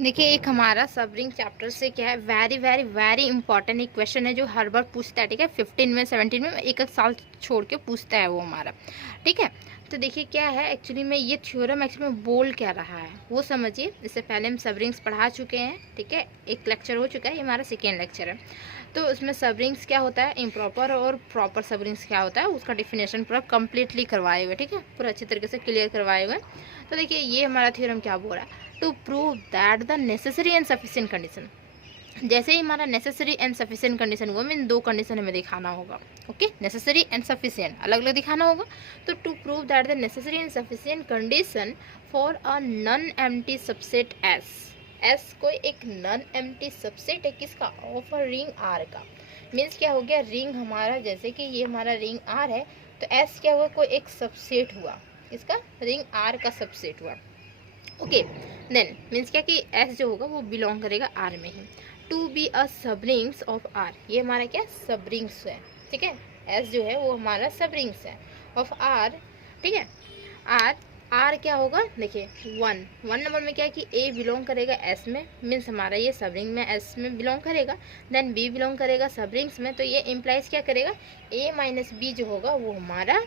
देखिए, एक हमारा सब रिंग चैप्टर से क्या है, वेरी वेरी वेरी इंपॉर्टेंट एक क्वेश्चन है जो हर बार पूछता है। ठीक है, 15 में 17 में एक एक साल छोड़ के पूछता है वो हमारा। ठीक है, तो देखिए क्या है एक्चुअली में, ये थ्योरम एक्चुअली में बोल क्या रहा है वो समझिए। इससे पहले हम सब रिंग्स पढ़ा चुके हैं। ठीक है, एक लेक्चर हो चुका है, ये हमारा सेकेंड लेक्चर है। तो उसमें सब रिंग्स क्या होता है, इम्प्रॉपर और प्रॉपर सब रिंग्स क्या होता है, उसका डिफिनेशन पूरा कंप्लीटली करवाए हुए। ठीक है, पूरा अच्छे तरीके से क्लियर करवाए हुए। तो देखिए ये हमारा थ्योरम क्या बोल रहा है, to prove that the necessary and sufficient condition. जैसे ही हमारा नेसेसरी एंड सफिशिएंट कंडीशन हुआ, मीन दो कंडीशन हमें दिखाना होगा। ओके, नेसेसरी एंड सफिशिएंट अलग अलग दिखाना होगा। तो to prove that the necessary and sufficient condition for a non empty subset S. S कोई एक नॉन एम्प्टी सबसेट है किसका, ऑफ अ रिंग आर का। मीन्स क्या हो गया, रिंग हमारा जैसे कि ये हमारा रिंग आर है, तो एस क्या हुआ, कोई एक सबसेट हुआ, इसका रिंग आर का सबसेट हुआ। ओके, देन मीन्स क्या कि एस जो होगा वो बिलोंग करेगा आर में ही। टू बी अ सब रिंग्स ऑफ आर, ये हमारा क्या सब रिंग्स है। ठीक है, एस जो है वो हमारा सब रिंग्स है ऑफ आर। ठीक है, आर आर क्या होगा, देखिए वन नंबर में क्या है कि ए बिलोंग करेगा एस में, मीन्स हमारा ये सब रिंग में एस में बिलोंग करेगा। देन बी बिलोंग करेगा सब रिंग्स में, तो ये इम्प्लाइज क्या करेगा, ए माइनस बी जो होगा वो हमारा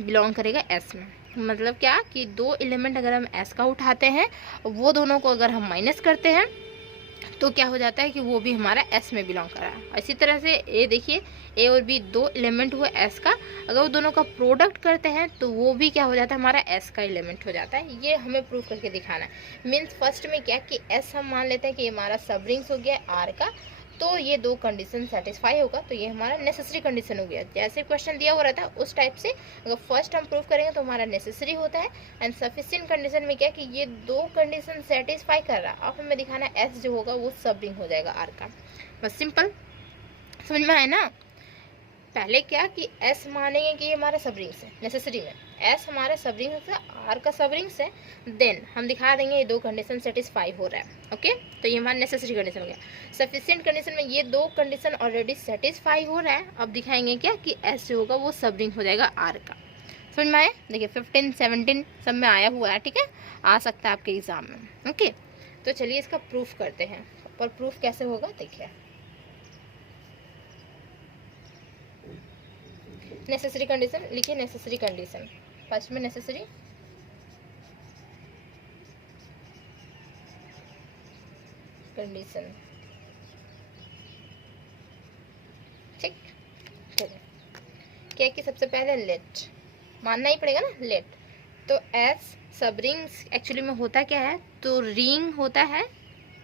बिलोंग करेगा एस में। मतलब क्या कि दो एलिमेंट अगर हम एस का उठाते हैं, वो दोनों को अगर हम माइनस करते हैं तो क्या हो जाता है कि वो भी हमारा एस में बिलोंग कर रहा है। इसी तरह से ए देखिए, ए और बी दो एलिमेंट हुआ एस का, अगर वो दोनों का प्रोडक्ट करते हैं तो वो भी क्या हो जाता है, हमारा एस का एलिमेंट हो जाता है। ये हमें प्रूव करके दिखाना है। मीन्स फर्स्ट में क्या कि एस हम मान लेते हैं कि हमारा सब रिंग्स हो गया आर का, तो ये दो कंडीशन सेटिस्फाई होगा, तो ये हमारा नेसेसरी कंडीशन हो गया। जैसे क्वेश्चन दिया हुआ रहता है उस टाइप से अगर फर्स्ट हम प्रूव करेंगे तो हमारा नेसेसरी होता है। एंड सफिशिएंट कंडीशन में क्या कि ये दो कंडीशन सेटिस्फाई कर रहा है। अब हमें दिखाना है एस जो होगा वो सब रिंग हो जाएगा आर का। बस सिंपल, समझ में आए ना। पहले क्या कि एस मानेंगे कि ये हमारा सब रिंग्स है, नेसेसरी में एस हमारा सब रिंग्स है, आर का सब रिंग्स है। देन हम दिखा देंगे ये दो कंडीशन सेटिस्फाई हो रहा है। ओके, तो ये हमारा नेसेसरी कंडीशन हो गया। सफिशिएंट कंडीशन में ये दो कंडीशन ऑलरेडी सेटिस्फाई हो रहा है। अब दिखाएंगे क्या कि एस जो होगा वो सब रिंग हो जाएगा आर का। समझ में आया, देखिए 15 17 सब में आया हुआ है। ठीक है, आ सकता है आपके एग्जाम में। ओके, तो चलिए इसका प्रूफ करते हैं। पर प्रूफ कैसे होगा देखिए, नेसेसरी कंडीशन लिखिए। नेसेसरी कंडीशन फर्स्ट में नेसेसरी कंडीशन। ठीक, चलिए क्या कि सबसे पहले लेट मानना ही पड़ेगा ना, लेट। तो एस सब रिंग्स एक्चुअली में होता क्या है, तो रिंग होता है,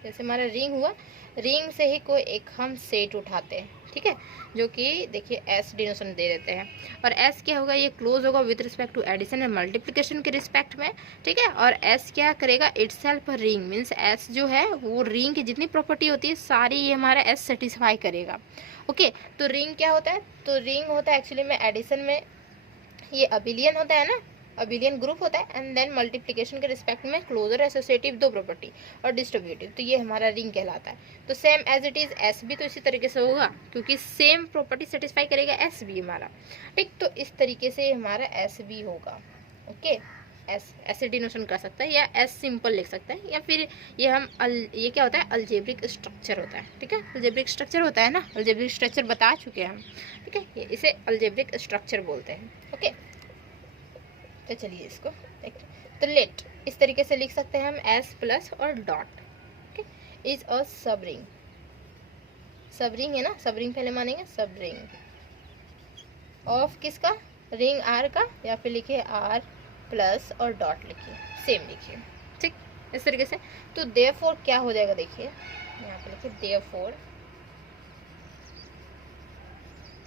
जैसे हमारा रिंग हुआ, रिंग से ही कोई एक हम सेट उठाते हैं। ठीक है, जो कि देखिए एस डिनोशन दे देते हैं। और एस क्या होगा, ये क्लोज होगा with respect to addition and multiplication के रिस्पेक्ट में। ठीक है, और एस क्या करेगा, इटसेल्फ रिंग, मीन्स एस जो है वो रिंग की जितनी प्रॉपर्टी होती है सारी ये हमारा एस सेटिस्फाई करेगा। ओके, तो रिंग क्या होता है, तो रिंग होता है एक्चुअली में एडिशन में ये अबिलियन होता है ना, अबिलियन ग्रुप होता है। एंड देन मल्टीप्लिकेशन के रिस्पेक्ट में क्लोजर एसोसिएटिव दो प्रॉपर्टी और डिस्ट्रीब्यूटिव, तो ये हमारा रिंग कहलाता है। तो same as it is S भी तो इसी तरीके से होगा, क्योंकि सेम प्रॉपर्टी सेटिस्फाई करेगा एस भी हमारा। ठीक, तो इस तरीके से हमारा एस भी होगा। ओके, एस ऐसे डिनोशन कर सकता है, या एस सिंपल लिख सकते हैं, या फिर ये हम ये क्या होता है, अलजेब्रिक स्ट्रक्चर होता है। ठीक है, अलजेब्रिक स्ट्रक्चर होता है ना, अलजेब्रिक स्ट्रक्चर बता चुके हैं हम। ठीक है, इसे अलजेब्रिक स्ट्रक्चर बोलते हैं। ओके, तो चलिए इसको देखते हैं। तो लेट इस तरीके से लिख सकते हैं हम, एस प्लस और डॉट। ओके, इज अ सब रिंग, सब रिंग है ना, सब रिंग पहले मानेंगे, सब रिंग ऑफ किसका, रिंग आर का, या फिर लिखिए आर प्लस और डॉट लिखिए, सेम लिखिए। ठीक, इस तरीके से। तो देयरफॉर क्या हो जाएगा, देखिए यहाँ पे लिखिए देयरफॉर,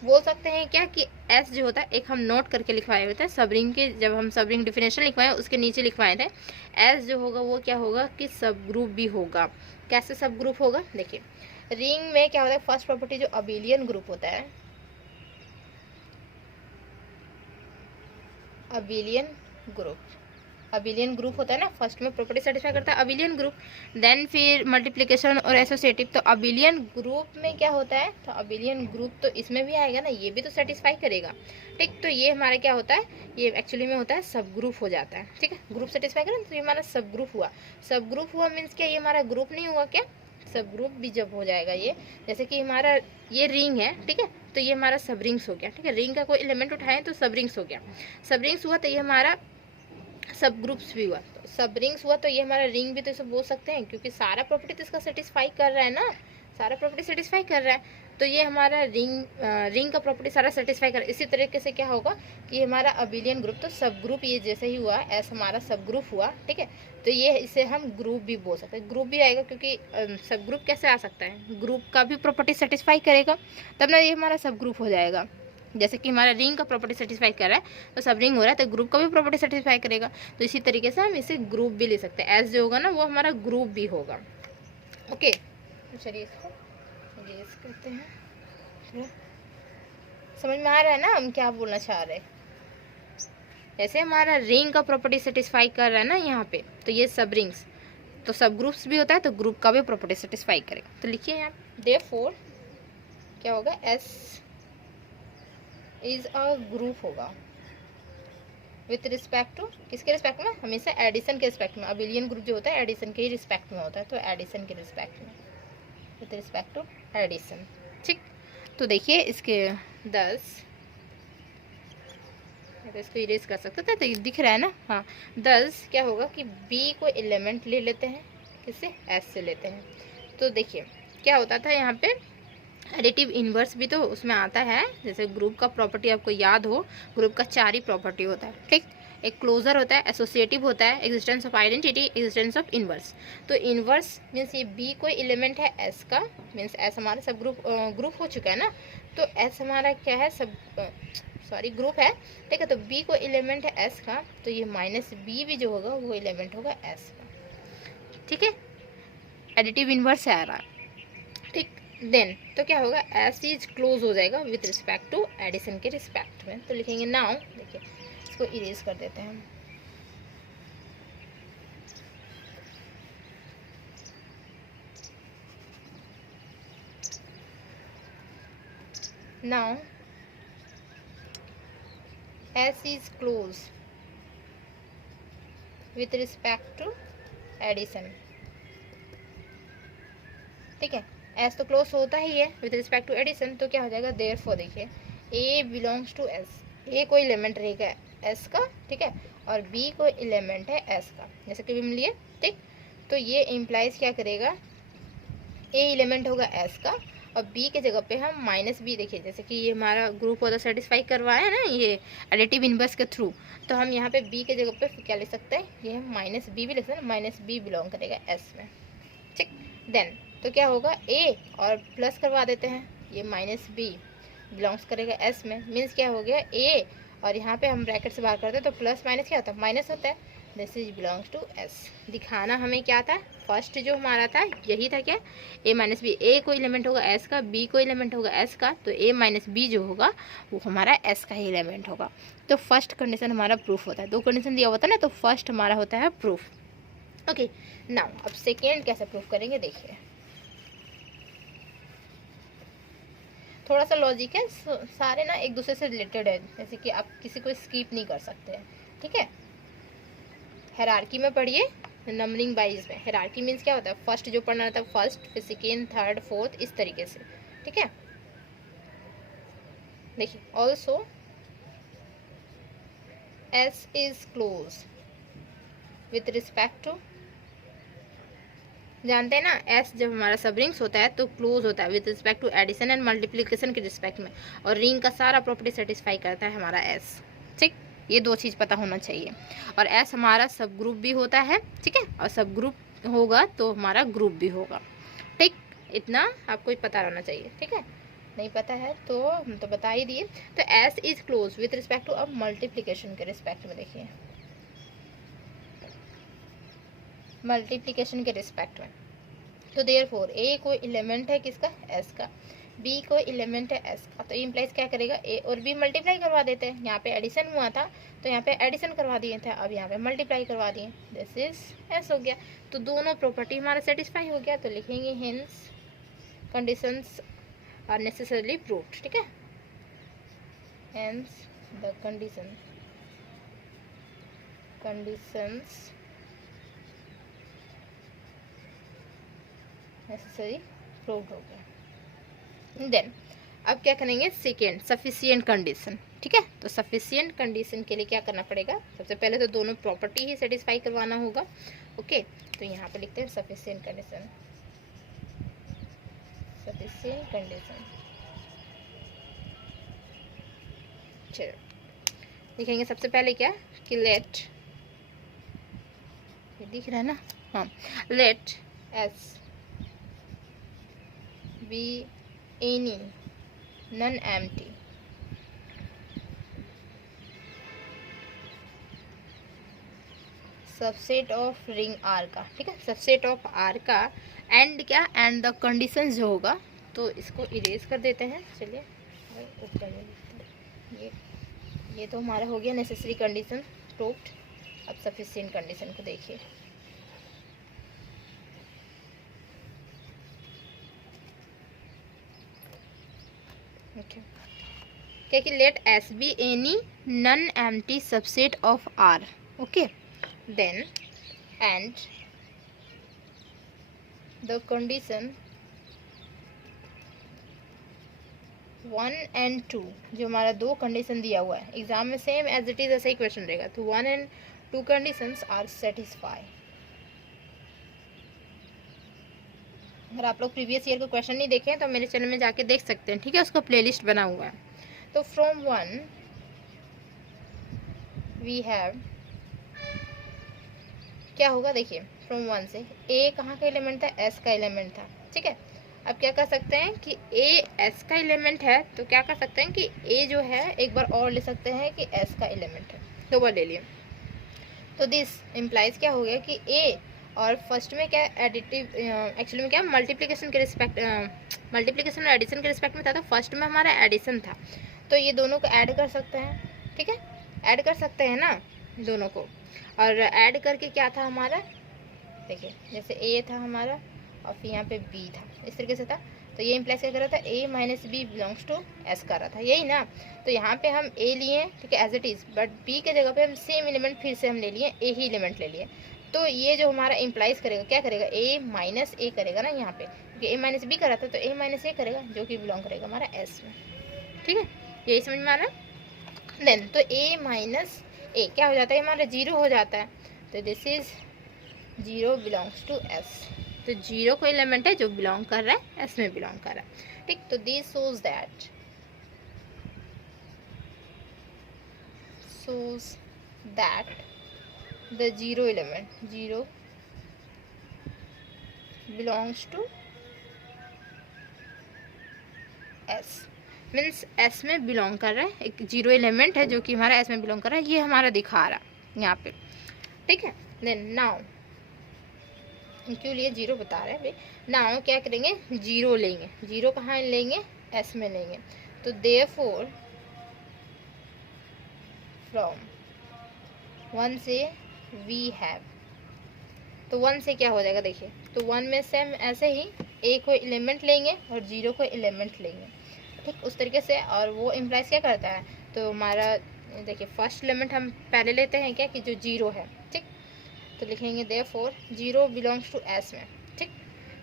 बोल सकते हैं क्या कि एस जो होता है, एक हम नोट करके लिखवाए हुए थे सब रिंग के, जब हम सब रिंग डिफिनेशन लिखवाए उसके नीचे लिखवाए थे। एस जो होगा वो क्या होगा कि सब ग्रुप भी होगा। कैसे सब ग्रुप होगा, देखिए रिंग में क्या होता है, फर्स्ट प्रॉपर्टी जो अबिलियन ग्रुप होता है, अबिलियन ग्रुप, अबिलियन ग्रुप होता है ना, फर्स्ट में प्रॉपर्टी सेटिस्फाई करता है अबिलियन ग्रुप, देन फिर मल्टीप्लिकेशन और एसोसिएटिव। तो अबिलियन ग्रुप में क्या होता है, तो अबिलियन ग्रुप तो इसमें भी आएगा ना, ये भी तो सेटिस्फाई करेगा, ठीक। तो ये हमारा क्या होता है, ये एक्चुअली में होता है सब ग्रुप हो जाता है, ठीक है। ग्रुप सेटिस्फाई करें तो ये हमारा सब ग्रुप हुआ। सब ग्रुप हुआ मीन्स क्या, ये हमारा ग्रुप नहीं हुआ क्या, सब ग्रुप भी जब हो जाएगा ये, जैसे कि हमारा ये रिंग है, ठीक है, तो ये हमारा सब रिंग्स हो गया, ठीक है। रिंग का कोई एलिमेंट उठाएं तो सब रिंग्स हो गया, सब रिंग्स हुआ तो ये हमारा सब ग्रुप्स भी हुआ, तो सब रिंग्स हुआ, तो ये हमारा रिंग भी तो इसे बोल सकते हैं, क्योंकि सारा प्रॉपर्टी तो इसका सेटिस्फाई कर रहा है ना, सारा प्रॉपर्टी सेटिस्फाई कर रहा है, तो ये हमारा रिंग का प्रॉपर्टी सारा सेटिस्फाई कर। इसी तरीके से क्या होगा कि हमारा अबिलियन ग्रुप, तो सब ग्रुप ये जैसे ही हुआ एस हमारा सब ग्रुप हुआ, ठीक है। तो ये इसे हम ग्रुप भी बोल सकते हैं, ग्रुप भी आएगा क्योंकि सब ग्रुप कैसे आ सकता है, ग्रुप का भी प्रॉपर्टी सेटिस्फाई करेगा, तब ना ये हमारा सब ग्रुप हो जाएगा। जैसे कि हमारा रिंग का प्रॉपर्टी सेटिस्फाई कर रहा है तो सब रिंग हो रहा है, तो ग्रुप का भी प्रॉपर्टी सेटिस्फाई करेगा, तो इसी तरीके से हम इसे ग्रुप भी ले सकते हैं। एस जो होगा ना वो हमारा ग्रुप भी होगा। ओके, चलिए इसको इरेज करते हैं, समझ में आ रहा है ना हम क्या बोलना चाह रहे हैं। जैसे हमारा रिंग का प्रॉपर्टी सेटिस्फाई कर रहा है ना यहाँ पे, तो ये सब रिंग्स, तो सब ग्रुप्स भी होता है, तो ग्रुप का भी प्रॉपर्टी सेटिस्फाई करेगा। तो लिखिए यहाँ देयरफॉर क्या होगा, एस इज अ ग्रुप होगा विथ रिस्पेक्ट टू, किसके रिस्पेक्ट में, हमेशा एडिशन के रिस्पेक्ट में। अबिलियन ग्रुप जो होता है एडिशन के ही रिस्पेक्ट में होता है, तो एडिशन के रिस्पेक्ट में, विथ रिस्पेक्ट टू एडिशन, ठीक। तो देखिए इसके 10, तो इसको इरेज कर सकते थे, तो दिख रहा है ना, हाँ 10 क्या होगा कि बी को एलिमेंट ले लेते हैं, किससे, एस से लेते हैं। तो देखिए क्या होता था यहाँ पे, एडिटिव इन्वर्स भी तो उसमें आता है, जैसे ग्रुप का प्रॉपर्टी आपको याद हो, ग्रुप का 4 ही प्रॉपर्टी होता है, ठीक। एक क्लोजर होता है, एसोसिएटिव होता है, existence of identity, existence of inverse. तो इन्वर्स मीन्स ये बी कोई एलिमेंट है एस का, मीन्स एस हमारा सब ग्रुप हो चुका है ना, तो एस हमारा क्या है, सब सॉरी ग्रुप है, ठीक है। तो बी को एलिमेंट है एस का, तो ये माइनस बी भी जो होगा वो एलिमेंट होगा एस का, ठीक है। एडिटिव इन्वर्स आ रहा है, ठीक। देन तो क्या होगा, एस इज क्लोज हो जाएगा विथ रिस्पेक्ट टू एडिशन के रिस्पेक्ट में। तो लिखेंगे नाउ, देखिए इसको इरेज कर देते हैं हम, now S is close with respect to addition, ठीक है। एस तो क्लोज होता ही है विद रिस्पेक्ट टू एडिशन, तो क्या हो जाएगा, देयरफॉर देखिए ए बिलोंग्स टू एस, ए कोई एलिमेंट रहेगा एस का, ठीक है, और बी कोई एलिमेंट है एस का, जैसे कि हम लिए, ठीक। तो ये इम्प्लाइज क्या करेगा, ए एलिमेंट होगा एस का, और बी के जगह पे हम माइनस बी, देखिए जैसे कि ये हमारा ग्रुप होता सेटिस्फाई करवाया है ना ये एडिटिव इन्वर्स के थ्रू, तो हम यहाँ पे बी के जगह पे क्या लिख सकते हैं, ये हम माइनस बी भी लिख सकते हैं, माइनस बी बिलोंग करेगा एस में, ठीक। देन तो क्या होगा, ए और प्लस करवा देते हैं, ये माइनस बी बिलोंग्स करेगा एस में, मीन्स क्या हो गया, ए और यहाँ पे हम ब्रैकेट से बाहर करते हैं तो प्लस माइनस क्या होता है, माइनस होता है, this is belongs to S. दिखाना हमें क्या था, फर्स्ट जो हमारा था यही था क्या, ए माइनस बी, ए कोई एलिमेंट होगा एस का, बी कोई एलिमेंट होगा एस का, तो ए माइनस बी जो होगा वो हमारा एस का ही एलिमेंट होगा। तो फर्स्ट कंडीशन हमारा प्रूफ होता है, 2 कंडीशन दिया होता है ना, तो फर्स्ट हमारा होता है प्रूफ। ओके नाउ अब सेकेंड कैसे प्रूफ करेंगे, देखिए थोड़ा सा लॉजिक है, सारे ना एक दूसरे से रिलेटेड है, जैसे कि आप किसी को स्किप नहीं कर सकते हैं, ठीक है। हायरार्की में पढ़िए, नंबरिंग वाइज में, हायरार्की मीन्स क्या होता है, फर्स्ट जो पढ़ना रहता है फर्स्ट, फिर सेकेंड, थर्ड, फोर्थ, इस तरीके से, ठीक है। देखिए also S is close with respect to, जानते हैं ना एस जब हमारा सब रिंग्स होता है तो क्लोज होता है with respect to addition and multiplication के रिस्पेक्ट में, और रिंग का सारा प्रॉपर्टी सेटिस्फाई करता है हमारा एस, ठीक। ये 2 चीज़ पता होना चाहिए। और एस हमारा सब ग्रुप भी होता है, ठीक है, और सब ग्रुप होगा तो हमारा ग्रुप भी होगा, ठीक। इतना आपको पता रहना चाहिए, ठीक है। नहीं पता है तो हम तो बता ही दिए। तो S is close with respect to, अब मल्टीप्लिकेशन के रिस्पेक्ट में देखिए, मल्टीप्लिकेशन के रिस्पेक्ट में, तो देयरफॉर ए कोई एलिमेंट है किसका, एस का, बी को एलिमेंट है एस का, तो ये इम्प्लाइज क्या करेगा, ए और बी मल्टीप्लाई करवा देते हैं। यहाँ पे एडिशन हुआ था तो यहाँ पे एडिशन करवा दिए थे, अब यहाँ पे मल्टीप्लाई करवा दिए, दिस इज एस हो गया। तो दोनों प्रॉपर्टी हमारा सेटिस्फाई हो गया, तो लिखेंगे hence conditions are necessarily proved, ठीक है। Hence the conditions necessary proved हो गया। देन अब क्या करेंगे, सेकेंड सफिशिएंट कंडीशन, ठीक है। तो सफिशिएंट कंडीशन के लिए क्या करना पड़ेगा, सबसे पहले तो दोनों प्रॉपर्टी ही सेटिस्फाई करवाना होगा। ओके, तो यहाँ पे लिखते हैं सफिशिएंट कंडीशन, सफिशिएंट कंडीशन। चलो लिखेंगे सबसे पहले क्या कि लेट, ये दिख रहा है ना, हाँ, let S be any non empty subset of ring R का, ठीक है, सबसेट ऑफ आर का, एंड क्या, एंड द कंडीशन जो होगा, तो इसको इरेज कर देते हैं। चलिए ये तो हमारा हो गया नेसेसरी कंडीशन प्रूव्ड। अब सफिशिएंट कंडीशन को देखिए, ओके, क्या कि let S be any non empty subset of R, okay, then and the condition 1 and 2, जो हमारा दो कंडीशन दिया हुआ है एग्जाम में सेम एज इट इज ऐसा ही क्वेश्चन रहेगा, तो 1 and 2 कंडीशंस आर सेटिस्फाई। अगर आप लोग प्रीवियस ईयर का क्वेश्चन नहीं देखें तो मेरे चैनल में जाके देख सकते हैं, ठीक है, उसका प्लेलिस्ट बना हुआ है। तो फ्रॉम 1 वी हैव, क्या होगा देखिए, फ्रॉम 1 से ए कहाँ का एलिमेंट था, एस का एलिमेंट था, ठीक है। अब क्या कर सकते हैं कि ए एस का एलिमेंट है, तो क्या कर सकते हैं कि ए जो है एक बार और ले सकते हैं कि एस का एलिमेंट है, दो बार ले लिए। तो दिस इम्प्लाइज क्या हो गया कि ए और फर्स्ट में क्या एडिटिव, एक्चुअली में क्या मल्टीप्लिकेशन के रिस्पेक्ट, मल्टीप्लिकेशन और एडिशन के रिस्पेक्ट में था, तो फर्स्ट में हमारा एडिशन था, तो ये दोनों को ऐड कर सकते हैं, ठीक है, ऐड कर सकते हैं ना दोनों को। और ऐड करके क्या था हमारा, देखिए जैसे ए था हमारा और फिर यहाँ पे बी था, इस तरीके से था, तो ये इम्प्लाइज क्या कर रहा था, A minus B belongs to S कर रहा था, यही ना। तो यहाँ पे हम ए लिए, ठीक है, as it is, but B के जगह पे हम सेम एलिमेंट फिर से हम ले लिए, ए ही एलिमेंट ले लिए। तो ये जो हमारा इम्प्लाइज करेगा, क्या करेगा, ए माइनस ए करेगा ना यहाँ पे, क्योंकि ए माइनस बी कर रहा था, तो ए माइनस ए करेगा जो कि बिलोंग करेगा हमारा एस में, ठीक है, यही समझ में आ रहा है। देन तो ए माइनस ए क्या हो जाता है, हमारा जीरो हो जाता है, तो this is zero belongs to S, तो जीरो को एलिमेंट है जो बिलोंग कर रहा है एस में बिलोंग कर रहा है, ठीक। तो this shows that the zero element zero belongs to S, means S में बिलोंग कर रहा है, एक जीरो एलिमेंट है जो कि हमारा एस में बिलोंग कर रहा है, ये हमारा दिखा रहा है यहाँ पे, ठीक है। देन नाउ क्यों लिए जीरो बता रहे हैं भाई, नाउ क्या करेंगे, जीरो लेंगे, जीरो कहाँ लेंगे, एस में लेंगे, तो देयरफॉर फ्रॉम 1 से वी हैव, तो 1 से क्या हो जाएगा देखिए, तो 1 में सेम ऐसे ही ए को एलिमेंट लेंगे और जीरो को एलिमेंट लेंगे, ठीक, उस तरीके से। और वो इम्प्लाइज क्या करता है, तो हमारा देखिए फर्स्ट एलिमेंट हम पहले लेते हैं क्या कि जो जीरो है, ठीक, तो लिखेंगे therefore zero belongs to S में, ठीक,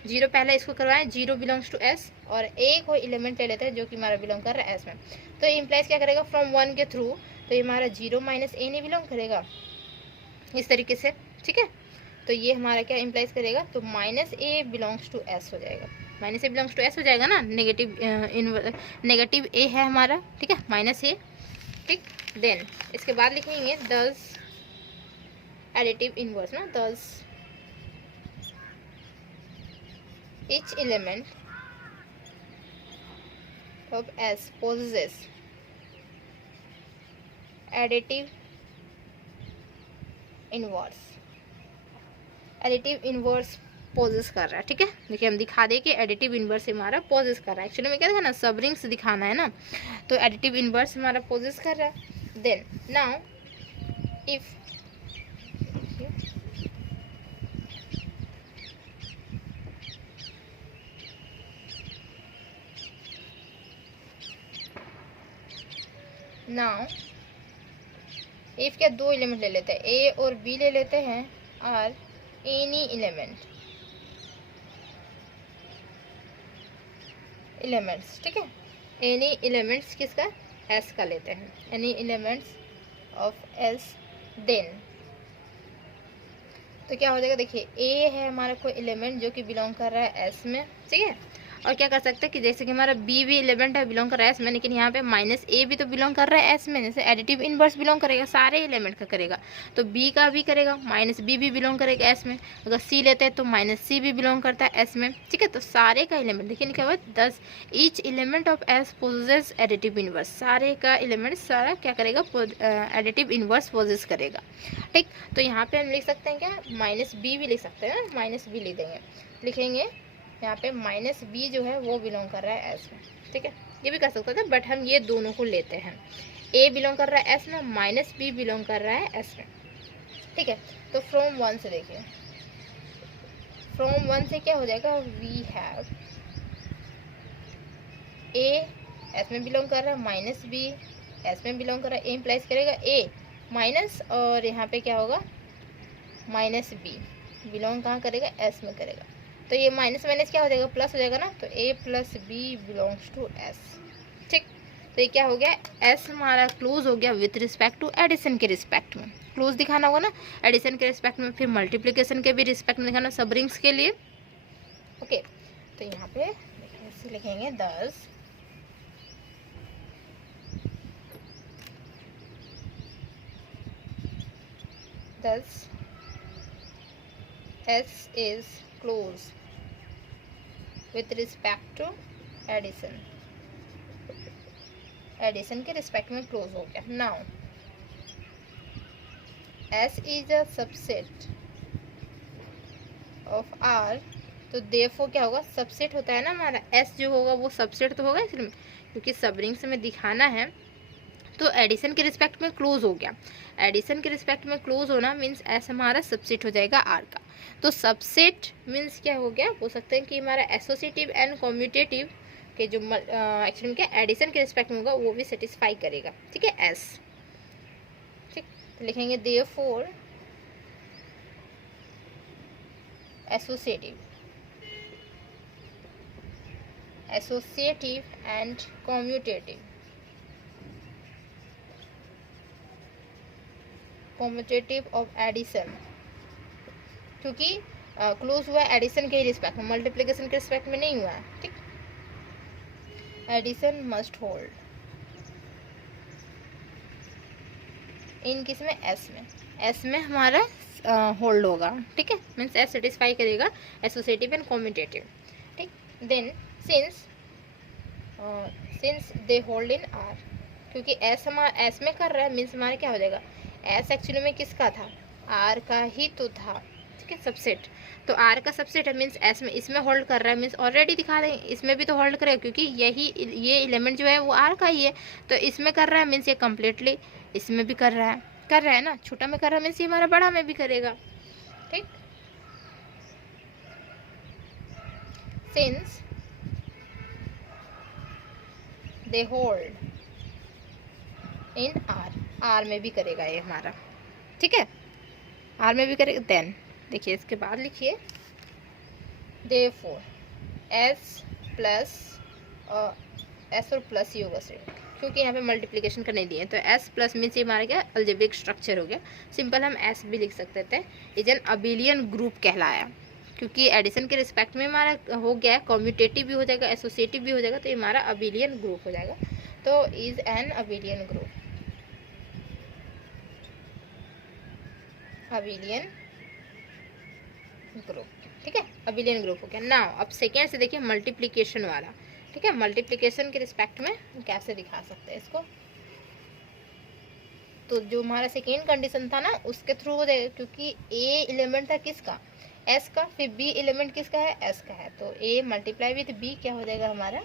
जीरो पहले इसको करवाएं, जीरो बिलोंग्स टू एस, और ए को एलिमेंट ले लेते हैं जो कि हमारा बिलोंग कर रहा है एस में। तो ये इम्प्लाइज क्या करेगा, फ्रॉम 1 के थ्रू, तो ये हमारा जीरो माइनस ए नहीं बिलोंग करेगा इस तरीके से, ठीक है। तो ये हमारा क्या इम्प्लाइज करेगा, तो minus A belongs to S हो जाएगा, minus A belongs to S हो जाएगा ना, नेगेटिव ए है हमारा, ठीक है, माइनस ए, ठीक। देन इसके बाद लिखेंगे दस एडिटिव इनवर्स ना, दस each element of S possesses additive inverse. Additive inverse possess कर रहा है, ठीक है। देखिए हम दिखा दें कि एडिटिव इनवर्स हमारा पोजेस कर रहा है। एक्चुअली में क्या दिखाना, सब रिंग्स दिखाना है ना, तो एडिटिव इनवर्स हमारा पोजेस कर रहा है। Then now if now if क्या दो एलिमेंट ले लेते हैं, ए और बी ले लेते हैं, और एनी एलिमेंट्स, ठीक है, एनी एलिमेंट्स किसका, एस का लेते हैं, any elements of S. Then तो क्या हो जाएगा, देखिए ए है हमारा कोई एलिमेंट जो कि बिलोंग कर रहा है एस में, ठीक है। और क्या कर सकते हैं कि जैसे कि हमारा बी भी एलिमेंट है, बिलोंग कर रहा है एस में, लेकिन यहाँ पे माइनस ए भी तो बिलोंग कर रहा है एस में, जैसे एडिटिव इनवर्स बिलोंग करेगा, सारे एलिमेंट का करेगा, तो बी का भी करेगा, माइनस बी भी बिलोंग करेगा एस में। अगर सी लेते हैं तो माइनस सी भी बिलोंग करता है एस में, ठीक है। तो सारे का एलिमेंट देखिए क्या हुआ, 10 each element of S possess additive inverse, सारे का एलिमेंट सारा क्या करेगा, एडिटिव इनवर्स पोजेस करेगा, ठीक। तो यहाँ पे हम लिख सकते हैं क्या, माइनस बी भी लिख सकते हैं, माइनस बी लिख देंगे, लिखेंगे यहाँ पे माइनस बी जो है वो बिलोंग कर रहा है एस में, ठीक है। ये भी कर सकते थे, बट हम ये दोनों को लेते हैं, ए बिलोंग कर रहा है एस में, माइनस बी बिलोंग कर रहा है एस में, ठीक है। तो फ्रॉम वन से देखिए, फ्रॉम वन से क्या हो जाएगा, वी हैव ए एस में बिलोंग कर रहा है, माइनस बी एस में बिलोंग कर रहा है, ए इम्प्लाइज करेगा ए माइनस, और यहाँ पे क्या होगा, माइनस बी बिलोंग कहाँ करेगा, एस में करेगा। तो ये माइनस माइनस क्या हो जाएगा, प्लस हो जाएगा ना, तो A plus B belongs to S, ठीक। तो ये क्या हो गया, एस हमारा क्लोज हो गया विथ रिस्पेक्ट टू एडिशन के रिस्पेक्ट में, क्लोज दिखाना होगा ना एडिशन के रिस्पेक्ट में, फिर मल्टीप्लिकेशन के भी रिस्पेक्ट में दिखाना, सब रिंग्स के लिए, ओके। तो यहाँ पे ऐसे लिखेंगे 10 S is close with respect to addition, addition के रिस्पेक्ट में क्लोज हो गया। Now S is a subset of R, तो देयरफॉर क्या होगा, सबसेट होता है ना हमारा, S जो होगा वो सबसेट तो होगा इसलिए, क्योंकि सब रिंग्स में दिखाना है, तो एडिशन के रिस्पेक्ट में क्लोज हो गया। एडिशन के रिस्पेक्ट में क्लोज होना मीन्स एस हमारा सबसेट हो जाएगा आर का। तो सबसेट मीन्स क्या हो गया, बोल सकते हैं कि हमारा एसोसिएटिव एंड कम्यूटेटिव के जो एक्चुअली क्या एडिशन के रिस्पेक्ट में होगा वो भी सेटिस्फाई करेगा, ठीक है, एस, ठीक। तो लिखेंगे therefore associative and commutative of addition, क्योंकि क्लोज हुआ एडिशन के ही रिस्पेक्ट में, मल्टीप्लिकेशन के रिस्पेक्ट में नहीं हुआ है, ठीक। एडिशन मस्ट होल्ड इन किस में, एस में, एस में हमारा होल्ड होगा, ठीक है, मीन्स एस सेटिस्फाई करेगा एसोसिएटिव एंड कम्यूटेटिव, ठीक। Then since they hold in R, क्योंकि एस हमारा एस में कर रहा है मीन्स हमारा क्या हो जाएगा, एस एक्चुअली में किसका था, आर का ही तो था, ठीक है, सबसेट। तो आर का सबसेट है मीन्स एस में, इसमें होल्ड कर रहा है मीन्स ऑलरेडी दिखा रहे हैं इसमें भी तो होल्ड करेगा, क्योंकि ये एलिमेंट जो है वो आर का ही है, तो इसमें कर रहा है मीन्स ये कम्प्लीटली इसमें भी कर रहा है ना, छोटा में कर रहा है मीन्स ये हमारा बड़ा में भी करेगा, ठीक। Since they hold in are में भी करेगा ये हमारा, ठीक है, आर में भी करेगा। देन देखिए इसके बाद लिखिए देयरफॉर एस प्लस एस और प्लस ही होगा सिर्फ, क्योंकि यहाँ पे मल्टीप्लिकेशन का नहीं दिए, तो एस प्लस मीन्स ये हमारा क्या अलजेब्रिक स्ट्रक्चर हो गया, सिंपल हम एस भी लिख सकते थे, इज एन अबिलियन ग्रुप कहलाया, क्योंकि एडिशन के रिस्पेक्ट में हमारा हो गया, कम्यूटेटिव भी हो जाएगा, एसोसिएटिव भी हो जाएगा, तो ये हमारा अबिलियन ग्रुप हो जाएगा। तो is an abelian group, abelian group, ठीक है, अबिलियन ग्रुप हो गया। नाउ अब सेकेंड से देखिए मल्टीप्लिकेशन वाला, ठीक है, मल्टीप्लिकेशन के रिस्पेक्ट में कैसे दिखा सकते हैं इसको, तो जो हमारा सेकेंड कंडीशन था ना उसके थ्रू हो जाएगा, क्योंकि ए एलिमेंट था किसका, एस का, फिर बी एलिमेंट किसका है, एस का है, तो ए मल्टीप्लाई विथ बी क्या हो जाएगा हमारा,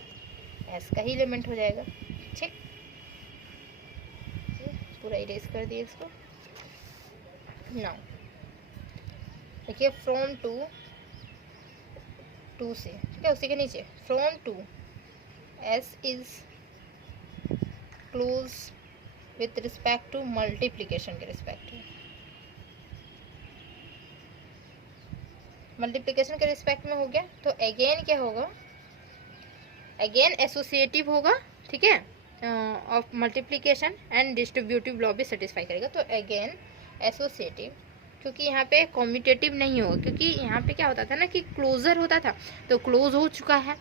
एस का ही एलिमेंट हो जाएगा। ठीक, पूरा इरेज कर दिए इसको। नाउ देखिए फ्रॉम टू से, ठीक है, उसी के नीचे from two S is close with respect to multiplication के रिस्पेक्ट में, मल्टीप्लिकेशन के रिस्पेक्ट में हो गया, तो अगेन क्या होगा, अगेन एसोसिएटिव होगा, ठीक है, of multiplication and distributive law भी सेटिस्फाई करेगा। तो अगेन एसोसिएटिव, क्योंकि यहाँ पे कॉम्यूटेटिव नहीं होगा, क्योंकि यहाँ पे क्या होता था ना कि क्लोजर होता था, तो क्लोज हो चुका है,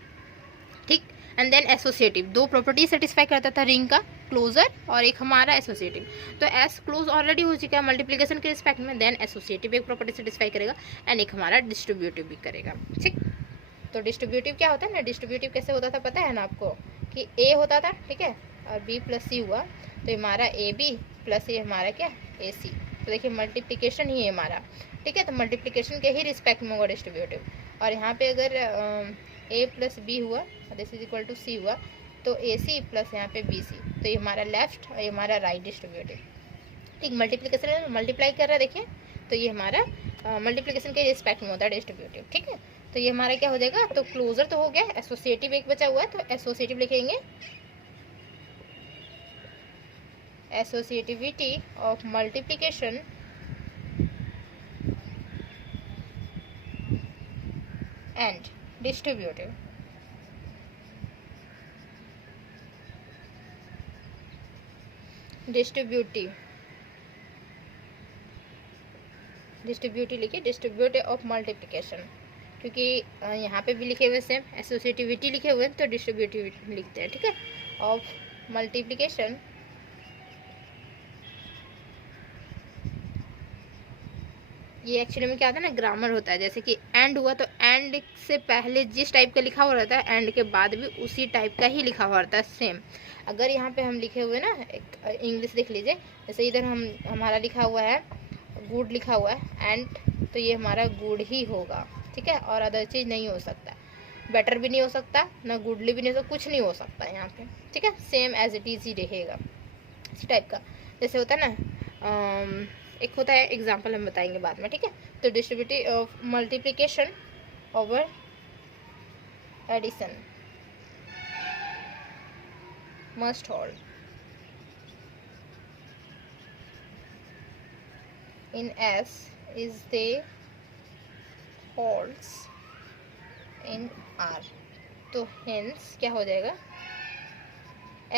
ठीक, एंड देन एसोसिएटिव, दो प्रॉपर्टी सेटिस्फाई करता था रिंग का, क्लोजर और एक हमारा एसोसिएटिव, तो एस क्लोज ऑलरेडी हो चुका है मल्टीप्लिकेशन के रिस्पेक्ट में, देन एसोसिएटिव एक प्रॉपर्टी सेटिस्फाई करेगा एंड एक हमारा डिस्ट्रीब्यूटिव भी करेगा। ठीक, तो डिस्ट्रीब्यूटिव क्या होता है ना, डिस्ट्रीब्यूटिव कैसे होता था पता है ना आपको, कि ए होता था, ठीक है, और बी प्लस सी हुआ, तो हमारा ए बी प्लस ये हमारा क्या, ए सी, तो देखिए मल्टीप्लिकेशन ही है हमारा, ठीक है, तो मल्टीप्लिकेशन के ही रिस्पेक्ट में होगा डिस्ट्रीब्यूटिव, और यहाँ पे अगर ए प्लस बी हुआ, दिस इज इक्वल टू सी हुआ, तो ए सी प्लस यहाँ पे बी सी, तो ये हमारा लेफ्ट और ये हमारा राइट डिस्ट्रीब्यूटिव। ठीक, मल्टीप्लिकेशन मल्टीप्लाई कर रहा है देखिए, तो ये हमारा मल्टीप्लिकेशन के रिस्पेक्ट में होता है डिस्ट्रीब्यूटिव। ठीक है, तो ये हमारा क्या हो जाएगा, तो क्लोजर तो हो गया, एसोसिएटिव एक बचा हुआ है, तो एसोसिएटिव लिखेंगे, associativity of multiplication and distributive. Distributive लिखिए, डिस्ट्रीब्यूटिव ऑफ मल्टीप्लिकेशन, क्योंकि यहाँ पे भी लिखे हुए सेम एसोसिएटिविटी लिखे हुए हैं, तो डिस्ट्रीब्यूटिव लिखते हैं। ठीक है, ऑफ मल्टीप्लिकेशन ये एक्चुअली में क्या होता है ना, ग्रामर होता है, जैसे कि एंड हुआ तो एंड से पहले जिस टाइप का लिखा हुआ रहता है, एंड के बाद भी उसी टाइप का ही लिखा हुआ रहता है सेम। अगर यहाँ पे हम लिखे हुए ना, एक इंग्लिश देख लीजिए, जैसे इधर हमारा लिखा हुआ है गुड लिखा हुआ है एंड, तो ये हमारा गुड ही होगा। ठीक है, और अदर चीज़ नहीं हो सकता, बेटर भी नहीं हो सकता, ना गुडली भी नहीं हो सकता, कुछ नहीं हो सकता यहाँ पे। ठीक है, सेम एज इट इज ही रहेगा इस टाइप का, जैसे होता है ना, एक होता है एग्जाम्पल हम बताएंगे बाद में। ठीक है, तो distributive of multiplication over addition must hold in S is they holds in R, तो hence क्या हो जाएगा,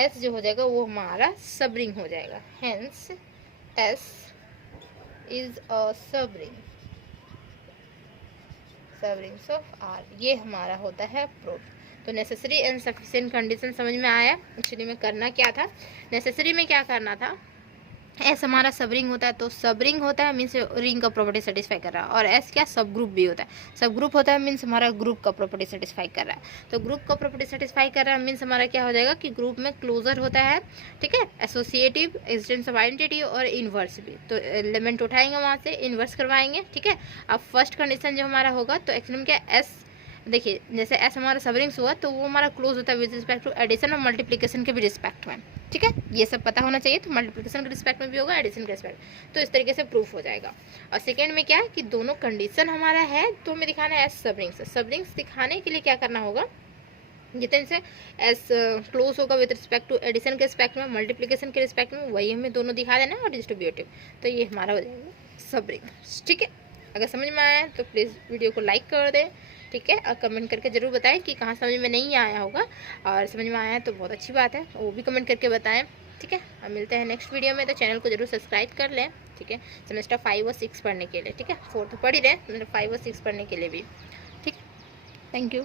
S जो हो जाएगा वो हमारा सबरिंग हो जाएगा, hence S is a subring of R, ये हमारा होता है प्रूफ। तो नेसेसरी एंड सफिशिएंट कंडीशन समझ में आया। एक्चुअली में करना क्या था, नेसेसरी में क्या करना था, एस हमारा सबरिंग होता है, तो सबरिंग होता है मीन्स रिंग का प्रॉपर्टी सेटिस्फाई कर रहा है, और एस क्या सब ग्रुप भी होता है, सब ग्रुप होता है मीन्स हमारा ग्रुप का प्रॉपर्टी सेटिस्फाई कर रहा है। तो ग्रुप का प्रॉपर्टी सेटिस्फाई कर रहा है मीन्स हमारा क्या हो जाएगा कि ग्रुप में क्लोजर होता है। ठीक है, एसोसिएटिव, एक्सटेंस ऑफ आइडेंटिटी और इनवर्स भी, तो एलिमेंट उठाएंगे वहाँ से इनवर्स करवाएंगे। ठीक है, अब फर्स्ट कंडीशन जो हमारा होगा, तो एक्चुअली में क्या एस, देखिए जैसे एस हमारा सबरिंग्स हुआ तो वो हमारा क्लोज होता है विद रिस्पेक्ट टू एडिशन और मल्टीप्लिकेशन के भी रिस्पेक्ट में। ठीक है, ये सब पता होना चाहिए, तो मल्टीप्लिकेशन के रिस्पेक्ट में भी होगा, एडिशन के रिस्पेक्ट, तो इस तरीके से प्रूफ हो जाएगा। और सेकंड में क्या है कि दोनों कंडीशन हमारा है, तो हमें दिखाना है एस सबरिंग्स। सबरिंग्स दिखाने के लिए क्या करना होगा, जितने से एस क्लोज होगा विद रिस्पेक्ट टू एडिशन के रिस्पेक्ट में, मल्टीप्लिकेशन के रिस्पेक्ट में, वही हमें दोनों दिखा देना है, और डिस्ट्रीब्यूटिव, तो ये हमारा हो जाएगा सबरिंग्स। ठीक है, अगर समझ में आया तो प्लीज़ वीडियो को लाइक कर दें। ठीक है, और कमेंट करके ज़रूर बताएं कि कहाँ समझ में नहीं आया होगा, और समझ में आया है तो बहुत अच्छी बात है, वो भी कमेंट करके बताएं। ठीक है, और मिलते हैं नेक्स्ट वीडियो में, तो चैनल को जरूर सब्सक्राइब कर लें। ठीक है, सेमेस्टर 5 और 6 पढ़ने के लिए। ठीक है, 4 तो पढ़ ही रहे, मतलब 5 और 6 पढ़ने के लिए भी। ठीक, थैंक यू।